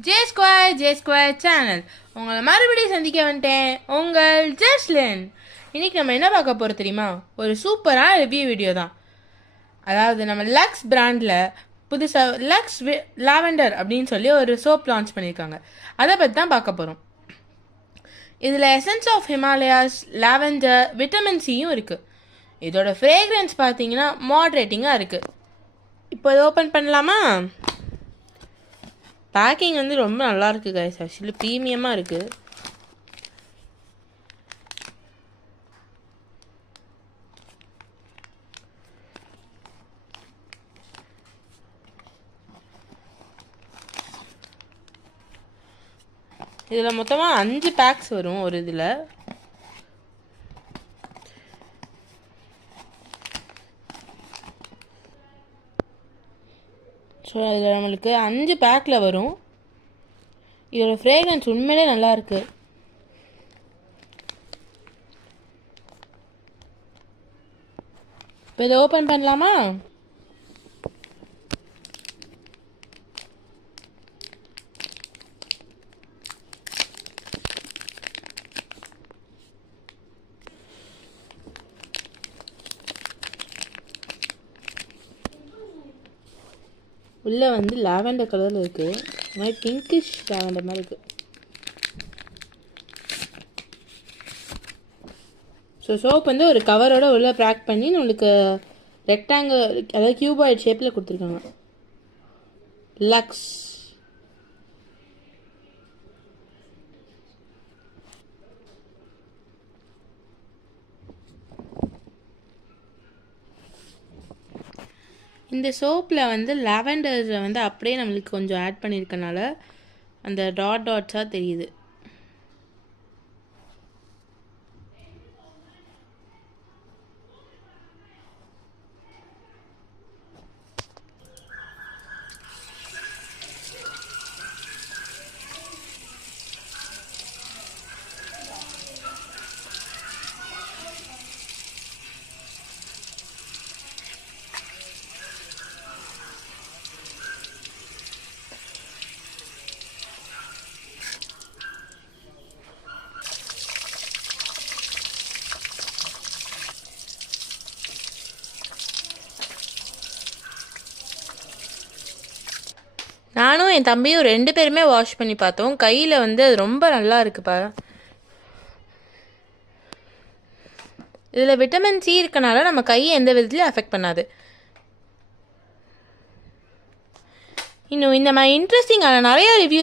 J square channel உங்களை மறுபடியும் சந்திக்க வந்துட்டேன். உங்கள் ஜஸ்லின். இன்னைக்கு நம்ம என்ன பார்க்க போகிறோம் தெரியுமா? ஒரு சூப்பரான ரிவ்யூ வீடியோ தான். அதாவது நம்ம லக்ஸ் பிராண்டில் புதுசாக லக்ஸ் லாவெண்டர் அப்படின்னு சொல்லி ஒரு சோப் லான்ச் பண்ணியிருக்காங்க. அதை பற்றி தான் பார்க்க போகிறோம். இதில் essence of Himalayas, lavender, vitamin சியும் இருக்குது. இதோட ஃப்ரேக்ரன்ஸ் பார்த்தீங்கன்னா மாட்ரேட்டிங்காக இருக்குது. இப்போ இதை ஓப்பன் பண்ணலாமா? பேக்கிங் வந்து ரொம்ப நல்லா இருக்குது கைஸ். ஆக்சுவலி ப்ரீமியமாக இருக்குது. இதில் மொத்தமாக 5 பேக்ஸ் வரும் ஒரு இதில். ஸோ அதில் நம்மளுக்கு 5 பேக்கில் வரும். இதோட ஃப்ரேக்ரன்ஸ் உண்மையிலே நல்லாயிருக்கு. இப்போ இதை ஓப்பன் பண்ணலாமா? உள்ளே வந்து லாவெண்டர் கலரில் இருக்குது. இந்த மாதிரி பிங்கிஷ் லாவெண்டர் மாதிரி இருக்குது. ஸோ சோப் வந்து ஒரு கவரோட உள்ளே பேக் பண்ணி நம்மளுக்கு ரெக்டாங்கிள், அதாவது கியூபாய்ட் ஷேப்பில் கொடுத்துருக்காங்க. லக்ஸ். இந்த சோப்பில் வந்து லாவெண்டரை வந்து அப்படியே நம்மளுக்கு கொஞ்சம் ஆட் பண்ணியிருக்கனால அந்த டாட்ஸாக தெரியுது. நானும் என் தம்பியும் 2 பேருமே வாஷ் பண்ணி பார்த்தோம். கையில் வந்து அது ரொம்ப நல்லா இருக்குப்பா. இதில் விட்டமின் சி இருக்கனால நம்ம கையை எந்த விதத்துலையும் அஃபெக்ட் பண்ணாது. இன்னும் இந்த மாதிரி இன்ட்ரெஸ்டிங்கான நிறைய ரிவ்யூ